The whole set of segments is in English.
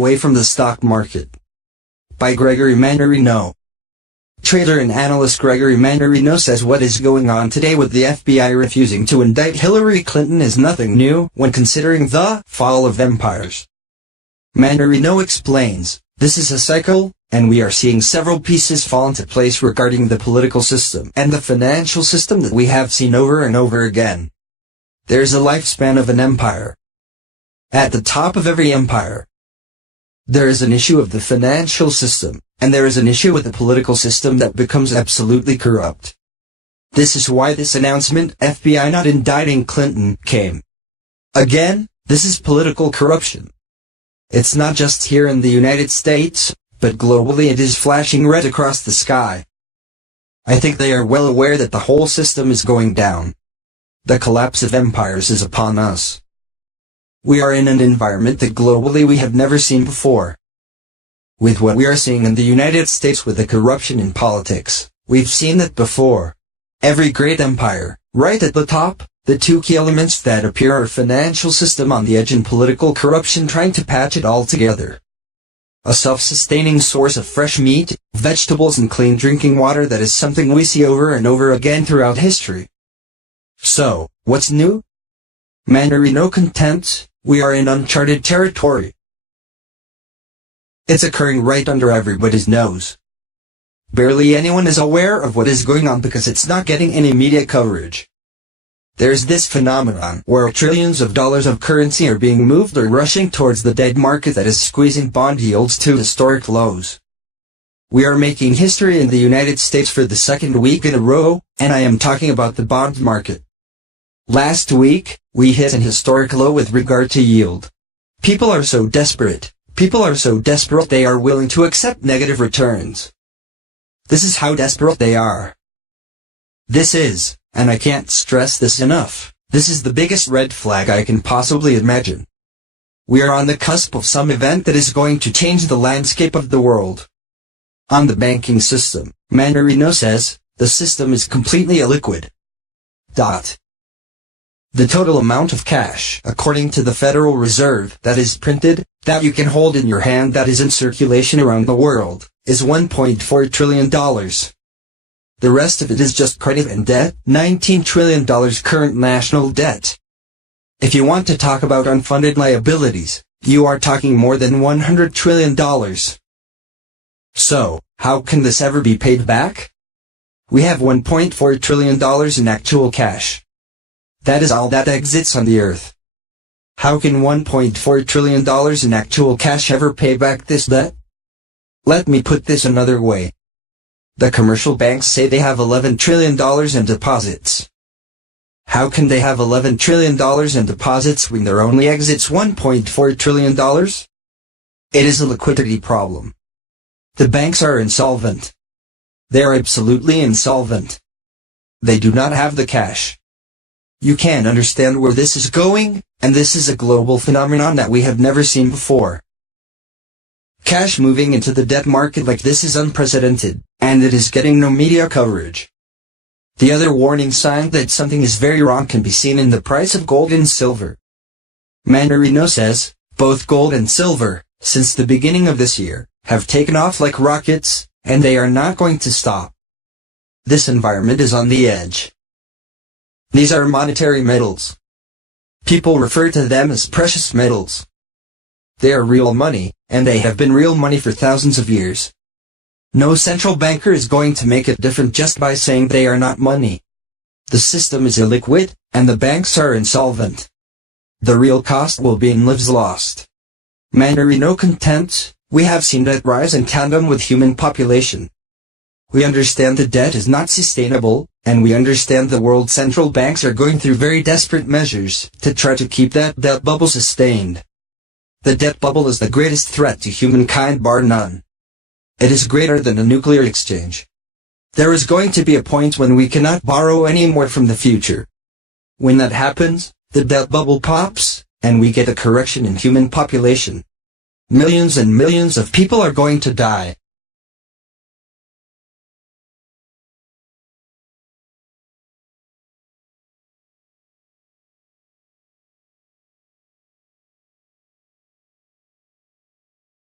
away from the stock market. By Gregory Mannarino. Trader and analyst Gregory Mannarino says what is going on today with the FBI refusing to indict Hillary Clinton is nothing new when considering the fall of empires. Mannarino explains, this is a cycle, and we are seeing several pieces fall into place regarding the political system and the financial system that we have seen over and over again. There is a lifespan of an empire. At the top of every empire, there is an issue of the financial system, and there is an issue with the political system that becomes absolutely corrupt. This is why this announcement, FBI not indicting Clinton, came. Again, this is political corruption. It's not just here in the United States, but globally it is flashing red across the sky. I think they are well aware that the whole system is going down. The collapse of empires is upon us. We are in an environment that globally we have never seen before. With what we are seeing in the United States with the corruption in politics, we've seen that before. Every great empire, right at the top, the two key elements that appear are financial system on the edge and political corruption trying to patch it all together. A self-sustaining source of fresh meat, vegetables and clean drinking water that is something we see over and over again throughout history. So, what's new? Mannarino contends, we are in uncharted territory. It's occurring right under everybody's nose. Barely anyone is aware of what is going on because it's not getting any media coverage. There's this phenomenon where trillions of dollars of currency are being moved or rushing towards the debt market that is squeezing bond yields to historic lows. We are making history in the United States for the second week in a row, and I am talking about the bond market. Last week, we hit an historic low with regard to yield. People are so desperate they are willing to accept negative returns. This is how desperate they are. This is, and I can't stress this enough, this is the biggest red flag I can possibly imagine. We are on the cusp of some event that is going to change the landscape of the world. On the banking system, Mannarino says, the system is completely illiquid. The total amount of cash, according to the Federal Reserve, that is printed, that you can hold in your hand that is in circulation around the world, is $1.4 trillion. The rest of it is just credit and debt, $19 trillion current national debt. If you want to talk about unfunded liabilities, you are talking more than $100 trillion. So, how can this ever be paid back? We have $1.4 trillion in actual cash. That is all that exists on the earth. How can $1.4 trillion in actual cash ever pay back this debt? Let me put this another way. The commercial banks say they have $11 trillion in deposits. How can they have $11 trillion in deposits when their only exit's $1.4 trillion? It is a liquidity problem. The banks are insolvent. They are absolutely insolvent. They do not have the cash. You can understand where this is going, and this is a global phenomenon that we have never seen before. Cash moving into the debt market like this is unprecedented, and it is getting no media coverage. The other warning sign that something is very wrong can be seen in the price of gold and silver. Mannarino says, both gold and silver, since the beginning of this year, have taken off like rockets, and they are not going to stop. This environment is on the edge. These are monetary metals. People refer to them as precious metals. They are real money, and they have been real money for thousands of years. No central banker is going to make it different just by saying they are not money. The system is illiquid, and the banks are insolvent. The real cost will be in lives lost. Mannarino contends, we have seen debt rise in tandem with human population. We understand the debt is not sustainable, and we understand the world central banks are going through very desperate measures to try to keep that debt bubble sustained. The debt bubble is the greatest threat to humankind bar none. It is greater than a nuclear exchange. There is going to be a point when we cannot borrow any more from the future. When that happens, the debt bubble pops, and we get a correction in human population. Millions and millions of people are going to die.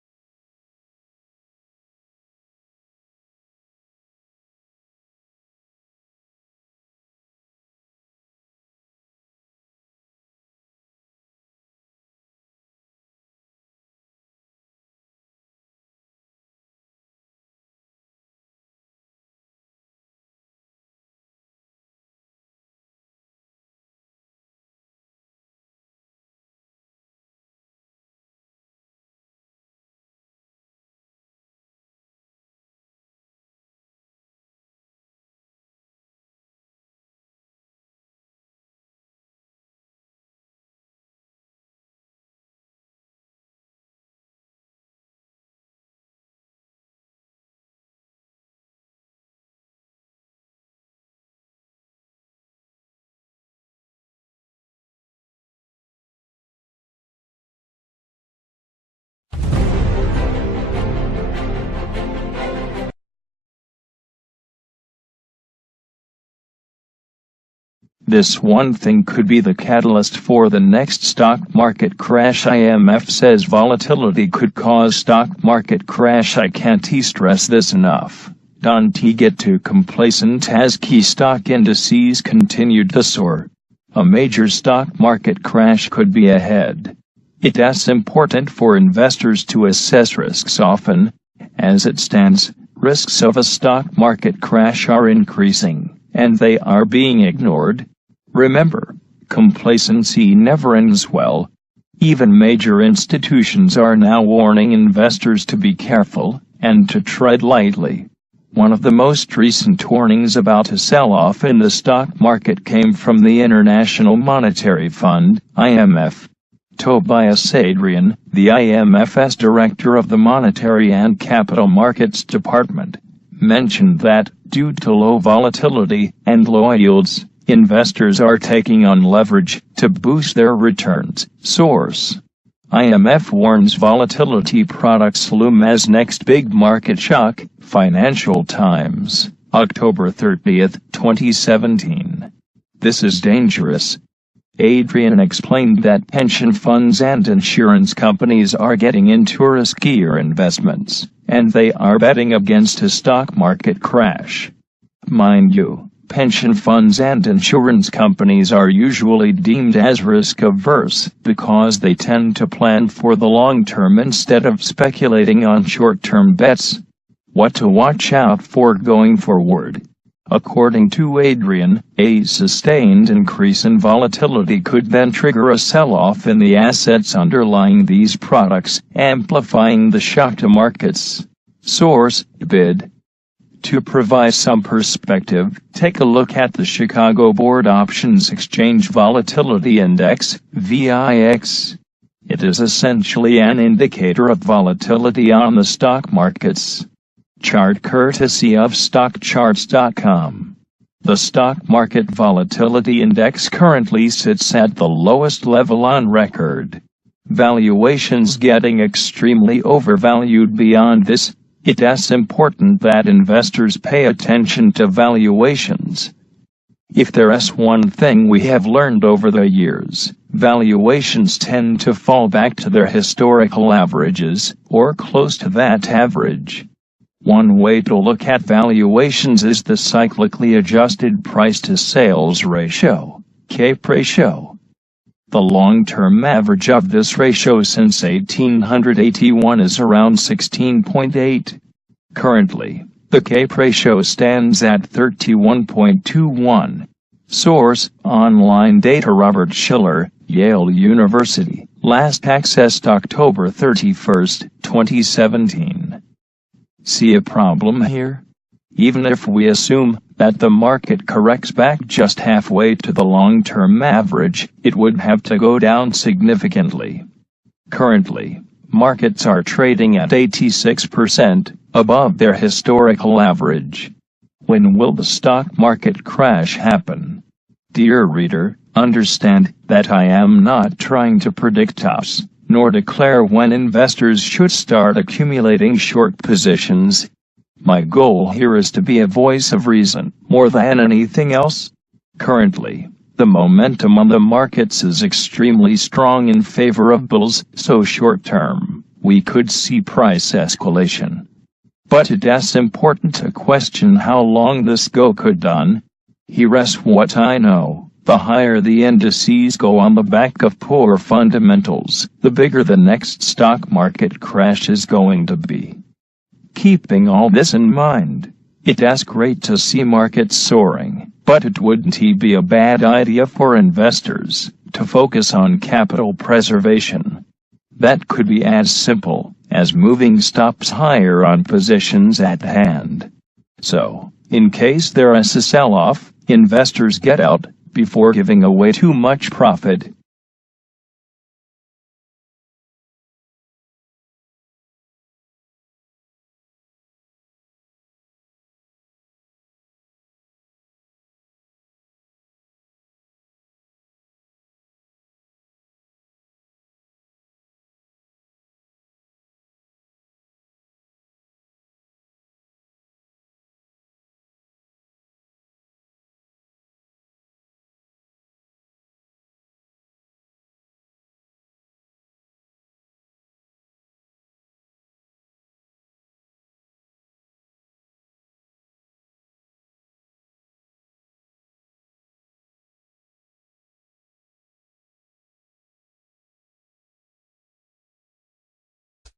This one thing could be the catalyst for the next stock market crash. IMF says volatility could cause stock market crash. I can't stress this enough. Don't get too complacent as key stock indices continue to soar. A major stock market crash could be ahead. It is important for investors to assess risks often. As it stands, risks of a stock market crash are increasing, and they are being ignored. Remember, complacency never ends well. Even major institutions are now warning investors to be careful and to tread lightly. One of the most recent warnings about a sell-off in the stock market came from the International Monetary Fund, IMF. Tobias Adrian, the IMF's director of the Monetary and Capital Markets Department, mentioned that, due to low volatility and low yields, investors are taking on leverage to boost their returns. Source: IMF warns volatility products loom as next big market shock. Financial Times, October 30, 2017. This is dangerous. Adrian explained that pension funds and insurance companies are getting into riskier investments, and they are betting against a stock market crash. Mind you, pension funds and insurance companies are usually deemed as risk-averse because they tend to plan for the long term instead of speculating on short-term bets. What to watch out for going forward? According to Adrian, a sustained increase in volatility could then trigger a sell-off in the assets underlying these products, amplifying the shock to markets. Source: BID. To provide some perspective, take a look at the Chicago Board Options Exchange Volatility Index, VIX. It is essentially an indicator of volatility on the stock markets. Chart courtesy of StockCharts.com. The stock market volatility index currently sits at the lowest level on record. Valuations getting extremely overvalued. Beyond this, it is important that investors pay attention to valuations. If there is one thing we have learned over the years, valuations tend to fall back to their historical averages, or close to that average. One way to look at valuations is the cyclically adjusted price-to-sales ratio, CAPE ratio. The long-term average of this ratio since 1881 is around 16.8. Currently, the CAPE ratio stands at 31.21. Source: online data. Robert Schiller, Yale University, last accessed October 31, 2017. See a problem here? Even if we assume that the market corrects back just halfway to the long-term average, it would have to go down significantly. Currently, markets are trading at 86% above their historical average. When will the stock market crash happen? Dear reader, understand that I am not trying to predict us, nor declare when investors should start accumulating short positions. My goal here is to be a voice of reason, more than anything else. Currently, the momentum on the markets is extremely strong in favor of bulls, so short-term, we could see price escalation. But it is important to question how long this go could on. Here's what I know. The higher the indices go on the back of poor fundamentals, the bigger the next stock market crash is going to be. Keeping all this in mind, it is great to see markets soaring, but it wouldn't be a bad idea for investors to focus on capital preservation. That could be as simple as moving stops higher on positions at hand. So, in case there is a sell-off, investors get out before giving away too much profit.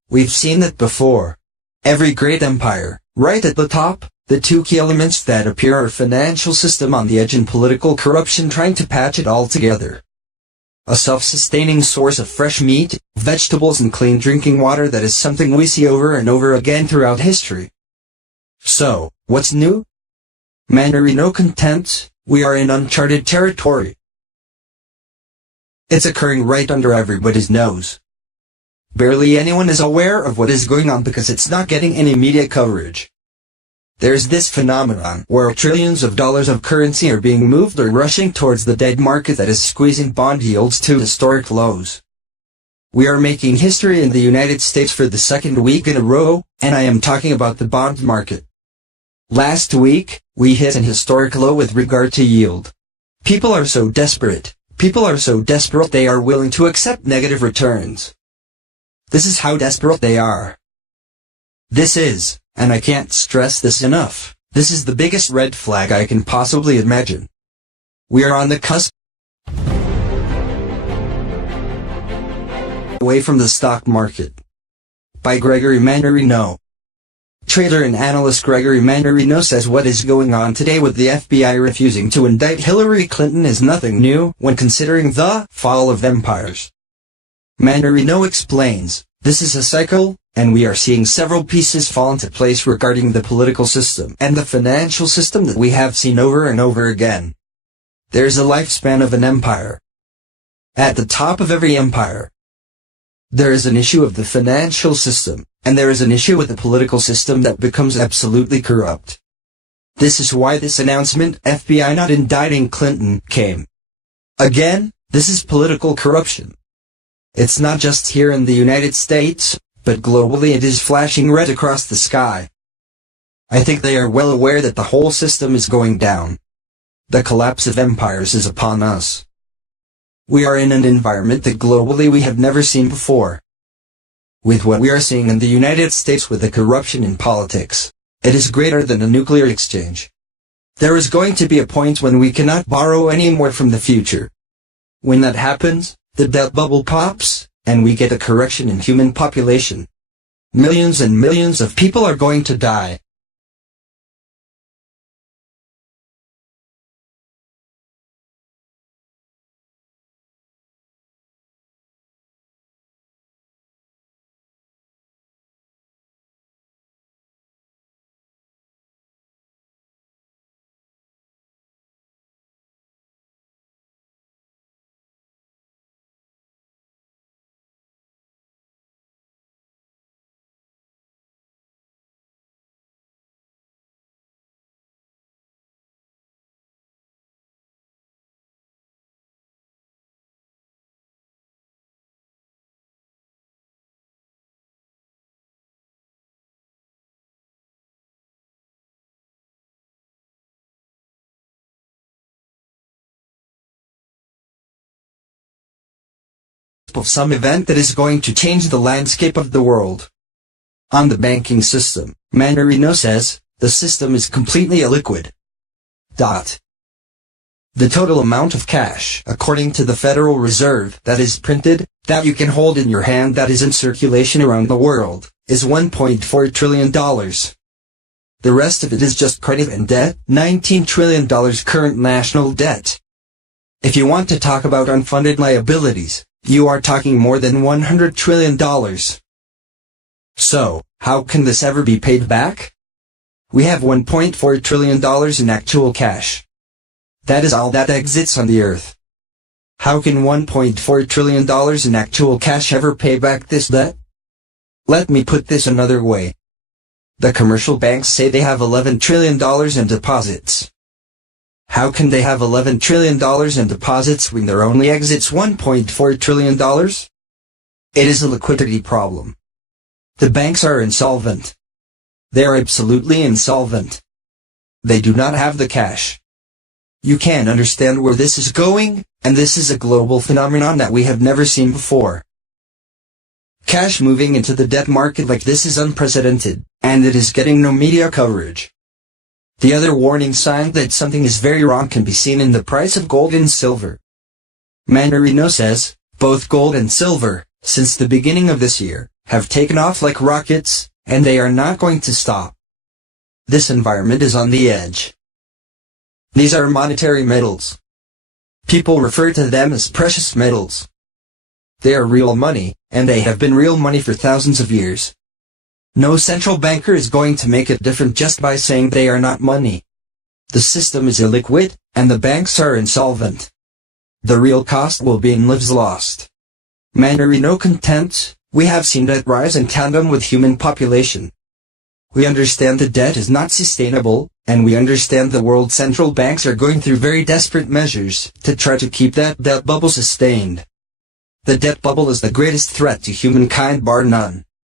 We've seen it before. Every great empire, right at the top, the two key elements that appear are financial system on the edge and political corruption trying to patch it all together. A self-sustaining source of fresh meat, vegetables and clean drinking water that is something we see over and over again throughout history. So, what's new? Mannarino contempt, we are in uncharted territory. It's occurring right under everybody's nose. Barely anyone is aware of what is going on because it's not getting any media coverage. There's this phenomenon where trillions of dollars of currency are being moved or rushing towards the debt market that is squeezing bond yields to historic lows. We are making history in the United States for the second week in a row, and I am talking about the bond market. Last week, we hit an historic low with regard to yield. People are so desperate they are willing to accept negative returns. This is how desperate they are. This is, and I can't stress this enough, this is the biggest red flag I can possibly imagine. We are on the cusp away from the stock market. By Gregory Mannarino. Trader and analyst Gregory Mannarino says what is going on today with the FBI refusing to indict Hillary Clinton is nothing new when considering the fall of empires. Mannarino explains, this is a cycle, and we are seeing several pieces fall into place regarding the political system and the financial system that we have seen over and over again. There's a lifespan of an empire. At the top of every empire, there is an issue of the financial system, and there is an issue with the political system that becomes absolutely corrupt. This is why this announcement, FBI not indicting Clinton, came. Again, this is political corruption. It's not just here in the United States, but globally it is flashing red across the sky. I think they are well aware that the whole system is going down. The collapse of empires is upon us. We are in an environment that globally we have never seen before. With what we are seeing in the United States with the corruption in politics, it is greater than a nuclear exchange. There is going to be a point when we cannot borrow any more from the future. When that happens, the debt bubble pops, and we get a correction in human population. Millions and millions of people are going to die. Of some event that is going to change the landscape of the world. On the banking system, Mannarino says, the system is completely illiquid. The total amount of cash, according to the Federal Reserve, that is printed, that you can hold in your hand that is in circulation around the world, is $1.4 trillion. The rest of it is just credit and debt, $19 trillion current national debt. If you want to talk about unfunded liabilities, you are talking more than $100 trillion. So, how can this ever be paid back? We have $1.4 trillion in actual cash. That is all that exists on the earth. How can $1.4 trillion in actual cash ever pay back this debt? Let me put this another way. The commercial banks say they have $11 trillion in deposits. How can they have $11 trillion in deposits when their only exit's $1.4 trillion? It is a liquidity problem. The banks are insolvent. They are absolutely insolvent. They do not have the cash. You can understand where this is going, and this is a global phenomenon that we have never seen before. Cash moving into the debt market like this is unprecedented, and it is getting no media coverage. The other warning sign that something is very wrong can be seen in the price of gold and silver. Mannarino says, both gold and silver, since the beginning of this year, have taken off like rockets, and they are not going to stop. This environment is on the edge. These are monetary metals. People refer to them as precious metals. They are real money, and they have been real money for thousands of years. No central banker is going to make it different just by saying they are not money. The system is illiquid, and the banks are insolvent. The real cost will be in lives lost. Mannarino contends, we have seen debt rise in tandem with human population. We understand the debt is not sustainable, and we understand the world central banks are going through very desperate measures to try to keep that debt bubble sustained. The debt bubble is the greatest threat to humankind bar none.